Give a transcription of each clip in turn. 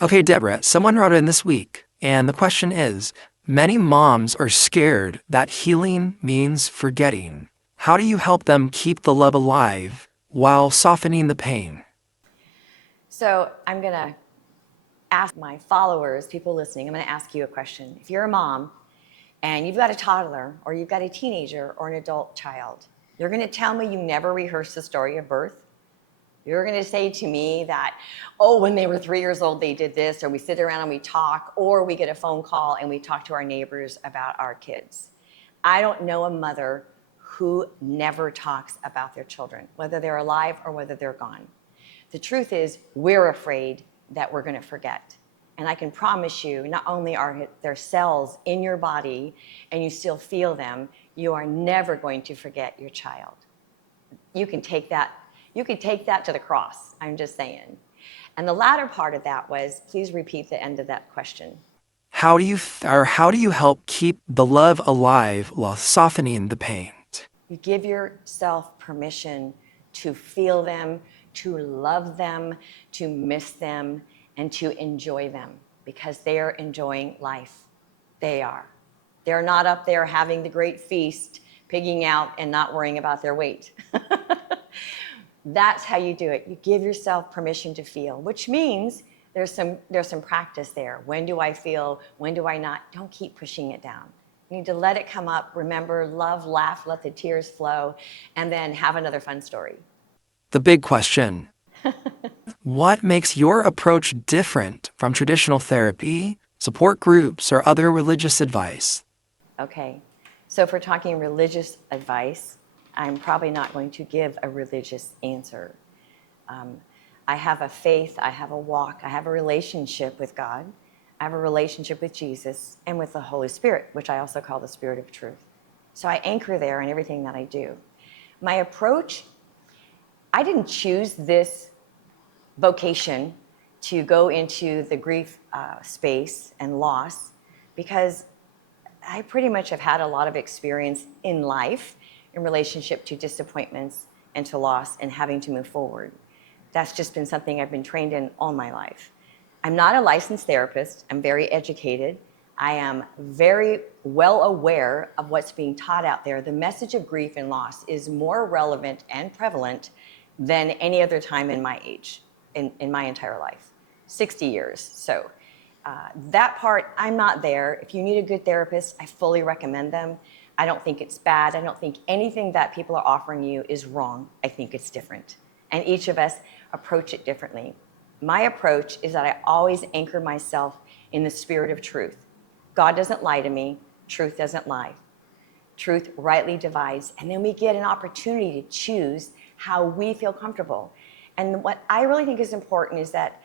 Okay, Deborah, someone wrote in this week, and the question is, many moms are scared that healing means forgetting. How do you help them keep the love alive while softening the pain? So I'm going to ask my followers, people listening, I'm going to ask you a question. If you're a mom and you've got a toddler or you've got a teenager or an adult child, you're going to tell me you never rehearsed the story of birth. You're going to say to me that, oh, when they were 3 years old, they did this, or we sit around and we talk, or we get a phone call and we talk to our neighbors about our kids. I don't know a mother who never talks about their children, whether they're alive or whether they're gone. The truth is, we're afraid that we're going to forget. And I can promise you, not only are there cells in your body and you still feel them, you are never going to forget your child. You can take that to the cross, I'm just saying. And the latter part of that was, please repeat the end of that question. How do you help keep the love alive while softening the pain? You give yourself permission to feel them, to love them, to miss them, and to enjoy them, because they are enjoying life. They are. They're not up there having the great feast, pigging out and not worrying about their weight. That's how you do it. You give yourself permission to feel, which means there's some practice there. When do I feel? When do I not? Don't keep pushing it down. You need to let it come up. Remember, love, laugh, let the tears flow, and then have another fun story. The big question. What makes your approach different from traditional therapy, support groups, or other religious advice? Okay, so if we're talking religious advice, I'm probably not going to give a religious answer. I have a faith, I have a walk, I have a relationship with God, I have a relationship with Jesus and with the Holy Spirit, which I also call the Spirit of Truth. So I anchor there in everything that I do. My approach, I didn't choose this vocation to go into the grief space and loss because I pretty much have had a lot of experience in life in relationship to disappointments and to loss and having to move forward. That's just been something I've been trained in all my life. I'm not a licensed therapist. I'm very educated. I am very well aware of what's being taught out there. The message of grief and loss is more relevant and prevalent than any other time in my age, in my entire life, 60 years. So that part, I'm not there. If you need a good therapist, I fully recommend them. I don't think it's bad. I don't think anything that people are offering you is wrong. I think it's different. And each of us approach it differently. My approach is that I always anchor myself in the spirit of truth. God doesn't lie to me. Truth doesn't lie. Truth rightly divides. And then we get an opportunity to choose how we feel comfortable. And what I really think is important is that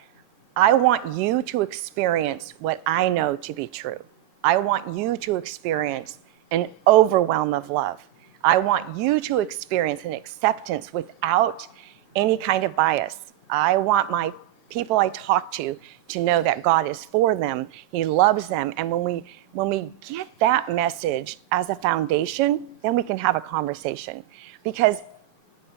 I want you to experience what I know to be true. I want you to experience an overwhelm of love. I want you to experience an acceptance without any kind of bias. I want my people I talk to know that God is for them. He loves them. And when we get that message as a foundation, then we can have a conversation. Because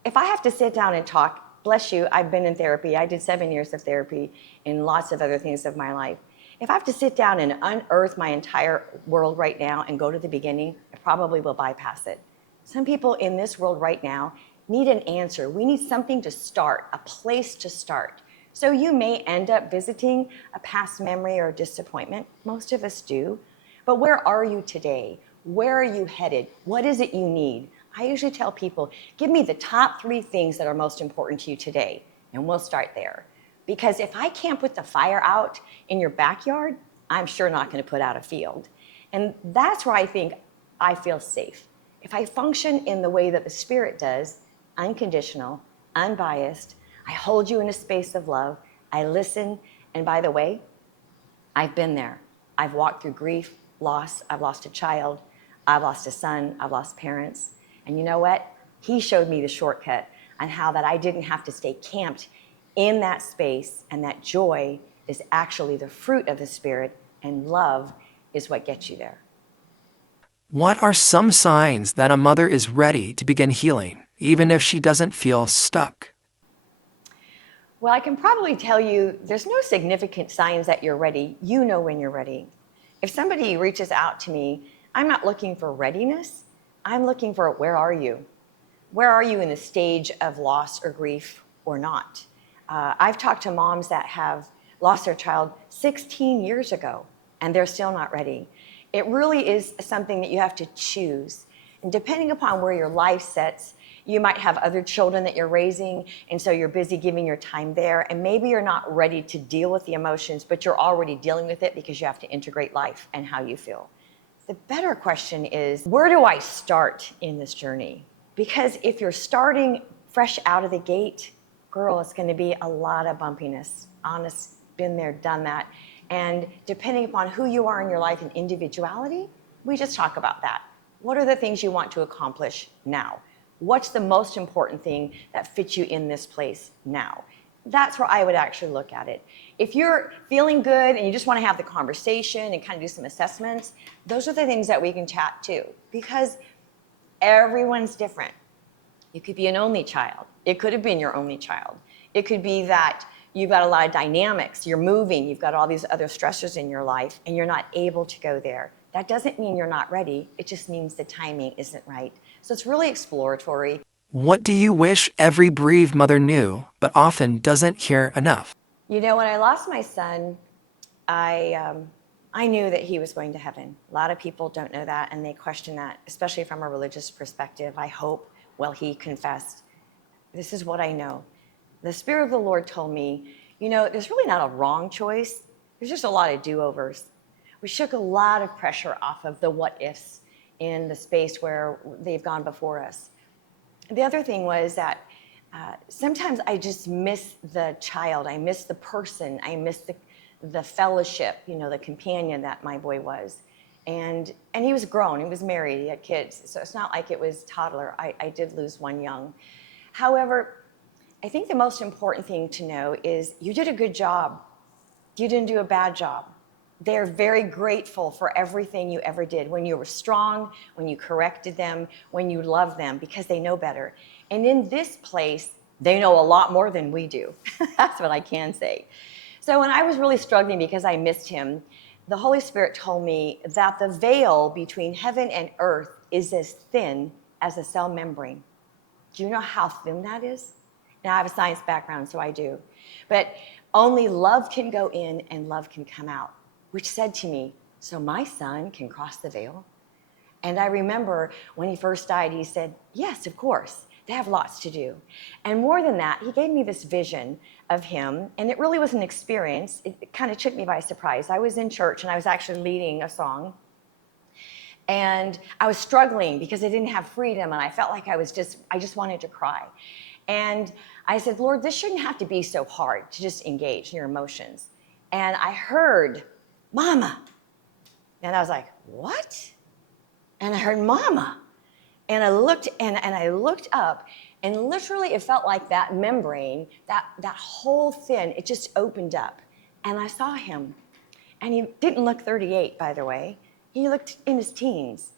if I have to sit down and talk, bless you, I've been in therapy. I did 7 years of therapy and lots of other things of my life. If I have to sit down and unearth my entire world right now and go to the beginning, I probably will bypass it. Some people in this world right now need an answer. We need something to start, a place to start. So you may end up visiting a past memory or disappointment. Most of us do. But where are you today? Where are you headed? What is it you need? I usually tell people, give me the top 3 things that are most important to you today, and we'll start there. Because if I can't put the fire out in your backyard, I'm sure not going to put out a field. And that's where I think I feel safe. If I function in the way that the Spirit does, unconditional, unbiased, I hold you in a space of love, I listen, and by the way, I've been there. I've walked through grief, loss, I've lost a child, I've lost a son, I've lost parents. And you know what? He showed me the shortcut on how that I didn't have to stay camped in that space, and that joy is actually the fruit of the Spirit, and love is what gets you there. What are some signs that a mother is ready to begin healing, even if she doesn't feel stuck? Well, I can probably tell you there's no significant signs that you're ready. You know when you're ready. If somebody reaches out to me, I'm not looking for readiness. I'm looking for where are you? Where are you in the stage of loss or grief or not? I've talked to moms that have lost their child 16 years ago and they're still not ready. It really is something that you have to choose. And depending upon where your life sets, you might have other children that you're raising, and so you're busy giving your time there, and maybe you're not ready to deal with the emotions, but you're already dealing with it because you have to integrate life and how you feel. The better question is, where do I start in this journey? Because if you're starting fresh out of the gate, girl, it's going to be a lot of bumpiness. Honest, been there, done that. And depending upon who you are in your life and individuality, we just talk about that. What are the things you want to accomplish now? What's the most important thing that fits you in this place now? That's where I would actually look at it. If you're feeling good and you just want to have the conversation and kind of do some assessments, those are the things that we can chat to, because everyone's different. You could be an only child. It could have been your only child. It could be that you've got a lot of dynamics. You're moving. You've got all these other stressors in your life, and you're not able to go there. That doesn't mean you're not ready. It just means the timing isn't right. So it's really exploratory. What do you wish every bereaved mother knew, but often doesn't hear enough? You know, when I lost my son, I knew that he was going to heaven. A lot of people don't know that, and they question that, especially from a religious perspective. I hope, well, he confessed. This is what I know. The Spirit of the Lord told me, you know, there's really not a wrong choice. There's just a lot of do-overs. We shook a lot of pressure off of the what-ifs in the space where they've gone before us. The other thing was that sometimes I just miss the child. I miss the person. I miss the fellowship, you know, the companion that my boy was. And he was grown. He was married. He had kids. So it's not like it was toddler. I did lose one young. However, I think the most important thing to know is you did a good job. You didn't do a bad job. They're very grateful for everything you ever did, when you were strong, when you corrected them, when you loved them, because they know better. And in this place, they know a lot more than we do. That's what I can say. So when I was really struggling because I missed him, the Holy Spirit told me that the veil between heaven and earth is as thin as a cell membrane. Do you know how thin that is? Now, I have a science background, so I do. But only love can go in and love can come out, which said to me, so my son can cross the veil? And I remember when he first died, he said, yes, of course. They have lots to do. And more than that, he gave me this vision of him, and it really was an experience. It kind of took me by surprise. I was in church, and I was actually leading a song. And I was struggling because I didn't have freedom, and I felt like I just wanted to cry. And I said, Lord, this shouldn't have to be so hard to just engage your emotions. And I heard, Mama. And I was like, what? And I heard, Mama. And I looked I looked up, and literally it felt like that membrane, that whole thing, it just opened up. And I saw him. And he didn't look 38, by the way. He looked in his teens.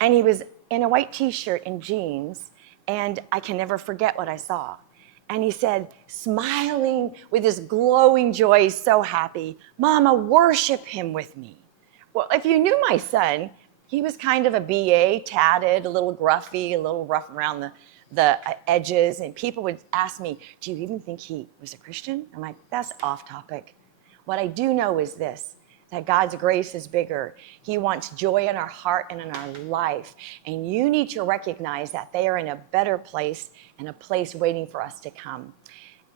And he was in a white t-shirt and jeans, and I can never forget what I saw. And he said, smiling with this glowing joy, so happy, Mama, worship him with me. Well, if you knew my son, he was kind of a BA, tatted, a little gruffy, a little rough around the edges. And people would ask me, do you even think he was a Christian? I'm like, that's off topic. What I do know is this, that God's grace is bigger. He wants joy in our heart and in our life. And you need to recognize that they are in a better place and a place waiting for us to come.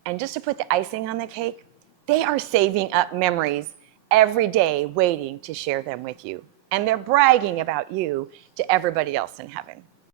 And just to put the icing on the cake, they are saving up memories every day waiting to share them with you. And they're bragging about you to everybody else in heaven.